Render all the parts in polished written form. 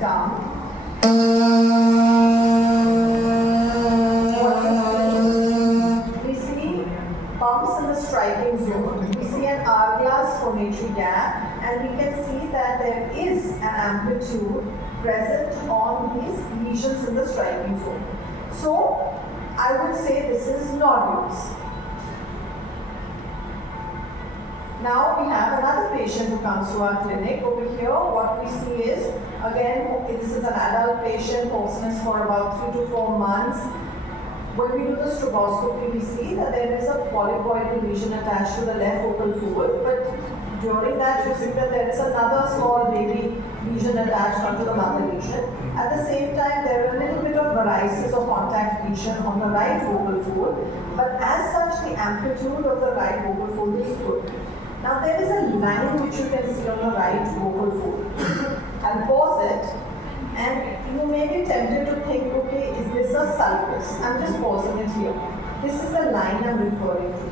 come, what we see bumps in the striking zone. We see an hourglass phonatory gap, and we can see that there is an amplitude present on these lesions in the striking zone. So, I would say this is nodules. Now we have another patient who comes to our clinic. Over here, what we see is, again, this is an adult patient, hoarseness for about 3 to 4 months. When we do the stroboscopy, we see that there is a polypoidal lesion attached to the left vocal fold, but during that you see that there is another small baby lesion attached onto the mother lesion. At the same time, there are a little bit of varices or contact lesion on the right vocal fold, but as such, the amplitude of the right vocal fold is good. Now there is a line which you can see on the right vocal fold. I'll pause it, and you may be tempted to think, okay, is this a sulcus? I'm just pausing it here. This is the line I'm referring to.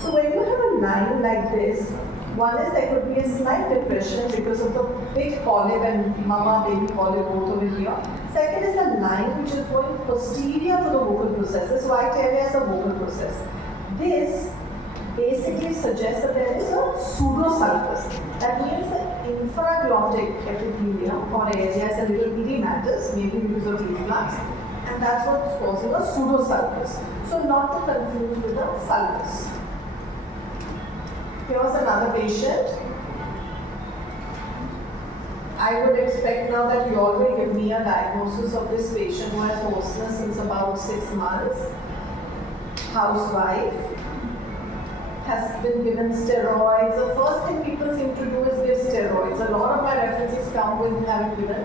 So when you have a line like this, one is there could be a slight depression because of the big polyp and mama baby polyp both over here. Second is the line which is going posterior to the vocal process. This white area is the vocal process. This basically suggests that there is a pseudosulcus. That means the infraglottic epithelium or area is a little edematous, maybe because of reflux, and that's what's causing a pseudosulcus. So not to confuse with a sulcus. Here's another patient. I would expect now that you all will give me a diagnosis of this patient who has hoarseness since about 6 months. Housewife. Has been given steroids. The first thing people seem to do is give steroids. A lot of my references come with having given,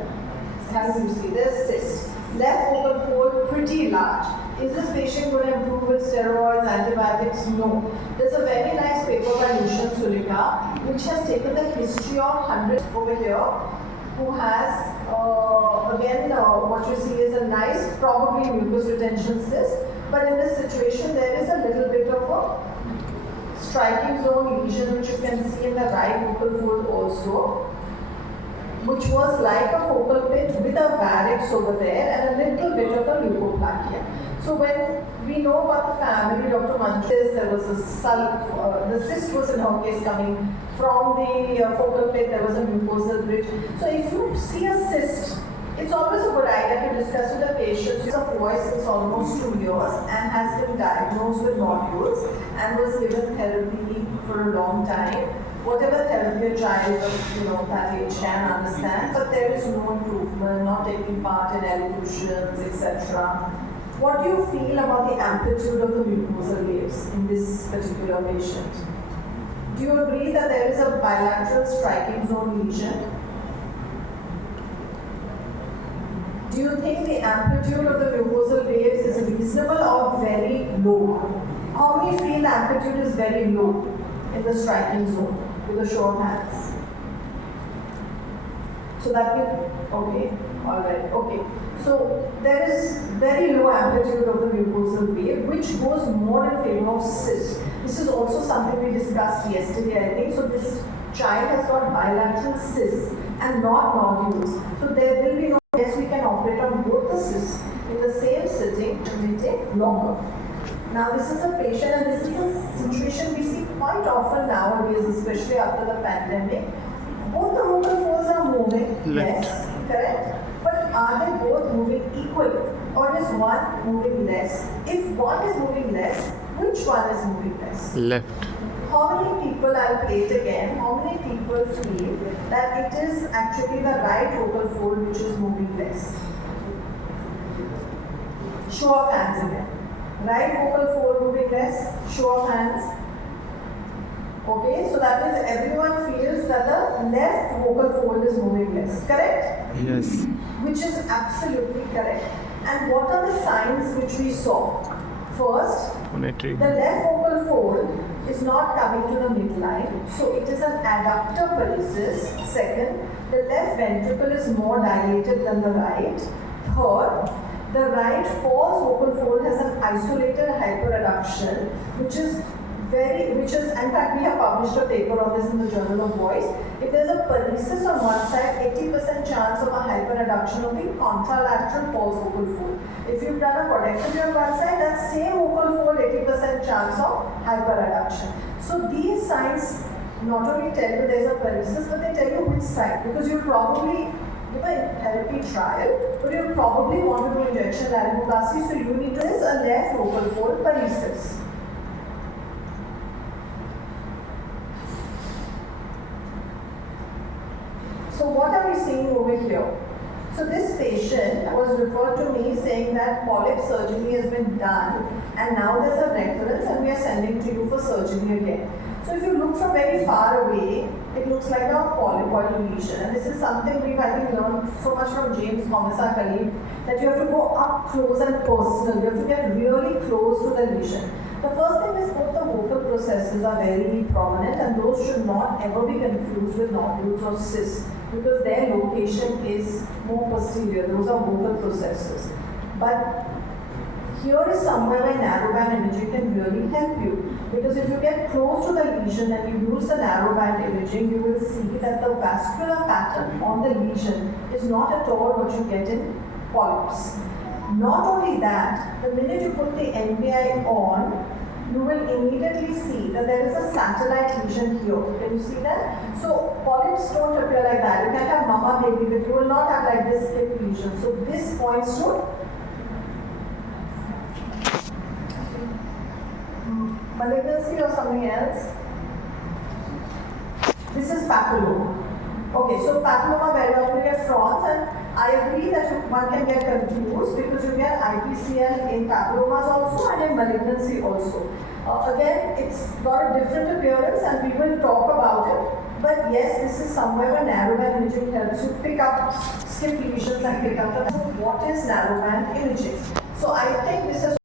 as you see, there's cyst. Left vocal fold pretty large. Is this patient going to improve with steroids, antibiotics? No. There's a very nice paper by Lucian Sulika which has taken the history of 100 over here, who has, again, what you see is a nice, probably mucus retention cyst, but in this situation there is a little bit of a striking zone lesion which you can see in the right vocal fold also, which was like a focal pit with a varix over there and a little bit of a leukoplakia. So when we know about the family, Dr. Manchis, there was a the cyst was in her case coming from the focal pit, there was a mucosal bridge. So if you see a cyst, it's always a good idea to discuss with the patient. She's a boy since almost 2 years and has been diagnosed with nodules and was given therapy for a long time. Whatever therapy a child of that age can understand, but there is no improvement, not taking part in elocutions, etc. What do you feel about the amplitude of the mucosal waves in this particular patient? Do you agree that there is a bilateral striking zone lesion? Do you think the amplitude of the mucosal waves is reasonable or very low? How many feel the amplitude is very low in the striking zone with a show of hands? So that means, okay, alright, okay. So there is very low amplitude of the mucosal wave which goes more in favor of cyst. This is also something we discussed yesterday, I think. So this child has got bilateral cysts and not nodules. So there will be no, yes, we can operate on both the cysts in the same sitting and they take longer. Now this is a patient and this is a situation we see quite often nowadays, especially after the pandemic. Both the vocal folds are moving, yes, correct? But are they both moving equally or is one moving less? If one is moving less, which one is moving less? Left. How many people, I'll play it again, how many people feel that it is actually the right vocal fold which is moving less? Show of hands again. Right vocal fold moving less, show of hands. Okay, so that means everyone feels that the left vocal fold is moving less, correct? Yes. Which is absolutely correct. And what are the signs which we saw? First, Phonatory. the left vocal fold is not coming to the midline, so it is an adductor paresis. Second, the left ventricle is more dilated than the right. Third, the right false vocal fold has an isolated hyperadduction, which is in fact, we have published a paper on this in the Journal of Voice. If there's a paresis on one side, 80% chance of a hyperreduction of the contralateral false vocal fold. If you've done a podectomy on one side, that same vocal fold 80% chance of hyperreduction. So these signs not only tell you there's a paresis, but they tell you which side, because you'll probably do a therapy trial, but you'll probably want to do injection laryngoplasty, so you need to is a left vocal fold paresis. So what are we seeing over here? So this patient was referred to me saying that polyp surgery has been done and now there's a recurrence and we are sending to you for surgery again. So if you look from very far away, it looks like a polypoidal lesion, and this is something we've I think learned so much from James Thomas, our colleague, that you have to go up close and personal. You have to get really close to the lesion. The first thing is both the vocal processes are very prominent, and those should not ever be confused with nodules or cysts, because their location is more posterior. Those are vocal processes. But here is somewhere where narrowband imaging can really help you, because if you get close to the lesion and you use the narrowband imaging, you will see that the vascular pattern on the lesion is not at all what you get in polyps. Not only that, the minute you put the NBI on, you will immediately see that there is a satellite lesion here. Can you see that? So polyps don't appear like that. You can have mama baby, but you will not have like this hip lesion. So this points to malignancy or something else. This is papilloma. Okay, so papilloma very often get frauds, and I agree that one can get confused because you get IPCL in papillomas also and in malignancy also. Again, it's got a different appearance and we will talk about it. But yes, this is somewhere where narrowband imaging helps you pick up skip lesions and pick up the. So what is narrowband imaging?